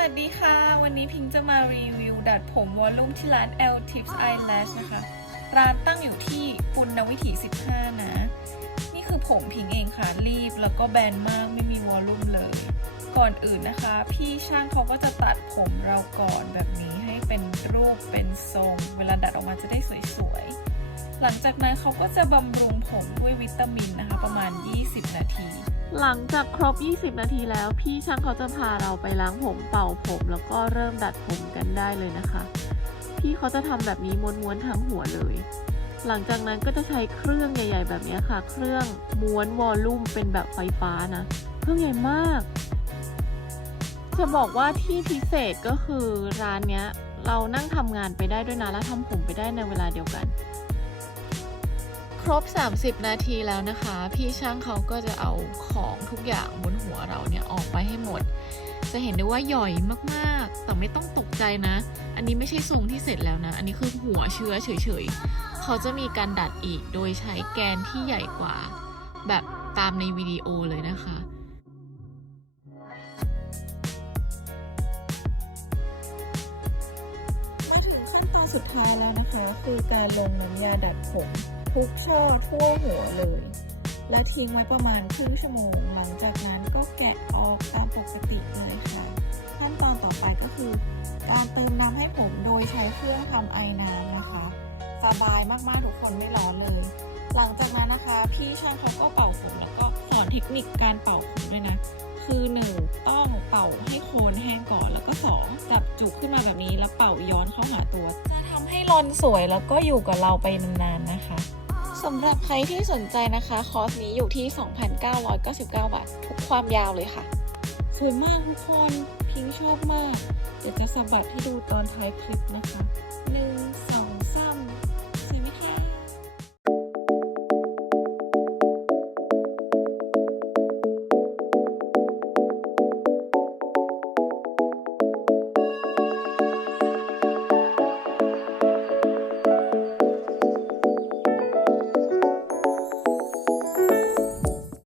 วัสดีค่ะ วันนี้พิงจะมารีวิวดัดผมวอลลุ่มที่ร้าน L Tips Eyelash นะคะ ร้านตั้งอยู่ที่ปุณณวิถี 15 นะ นี่คือผมพิงเองค่ะ รีบแล้วก็แบนมากไม่มีวอลลุ่มเลย ก่อนอื่นนะคะ พี่ช่างเขาก็จะตัดผมเราก่อนแบบนี้ให้เป็นรูปเป็นทรง เวลาดัดออกมาจะได้สวยๆ หลังจากนั้นเขาก็จะบำรุงผมด้วยวิตามินนะคะ ประมาณ 20 นาที หลังจากครบ 20 นาทีแล้ว พี่ช่างเขาจะพาเราไปล้างผมเป่าผม แล้วก็เริ่มดัดผมกันได้เลยนะคะ พี่เขาจะทำแบบนี้ม้วนๆทั้งหัวเลย หลังจากนั้นก็จะใช้เครื่องใหญ่ ๆ แบบนี้ค่ะ เครื่องม้วนวอลลุ่มเป็นแบบไฟฟ้านะ เครื่องใหญ่มาก จะบอกว่าที่พิเศษก็คือร้านเนี้ยเรานั่งทำงานไปได้ด้วยนะและทำผมไปได้ในเวลาเดียวกัน ครบ 30 นาทีแล้วนะคะ พี่ช่างเขาก็จะเอาของทุกอย่างบนหัวเราเนี่ยออกไปให้หมด จะเห็นได้ว่าหย่อยมากๆ แต่ไม่ต้องตกใจนะ อันนี้ไม่ใช่ทรงที่เสร็จแล้วนะ อันนี้คือหัวเชื้อเฉยๆ เขาจะมีการดัดอีกโดยใช้แกนที่ใหญ่กว่า แบบตามในวิดีโอเลยนะคะมาถึงขั้นตอนสุดท้ายแล้วนะคะ คือการลงน้ำยาดัดผม ทุกช่อทั่วหัวเลย และทิ้งไว้ประมาณครึ่งชั่วโมง หลังจากนั้นก็แกะออกตามปกติเลยค่ะ ขั้นตอนต่อไปก็คือ การเติมน้ำให้ผมโดยใช้เครื่องทำไอน้ำนะคะสบายมากๆทุกคนไม่ร้อนเลย หลังจากนั้นนะคะ พี่ช่างเขาก็เป่าผมแล้วก็สอนเทคนิคการเป่าผมด้วยนะคือหนึ่งต้องเป่าให้โคนแห้งก่อนแล้วก็สองจับจุกขึ้นมาแบบนี้แล้วเป่าย้อนเข้าหาตัว จะทำให้รอนสวยแล้วก็อยู่กับเราไปนานๆนะคะ สำหรับใครที่สนใจนะคะ คอร์สนี้อยู่ที่ 2,999 บาท ทุกความยาวเลยค่ะ สวยมากทุกคนพิงชอบมาก เดี๋ยวจะสะบัดให้ดูตอนท้ายคลิปนะคะหนึ่งสอง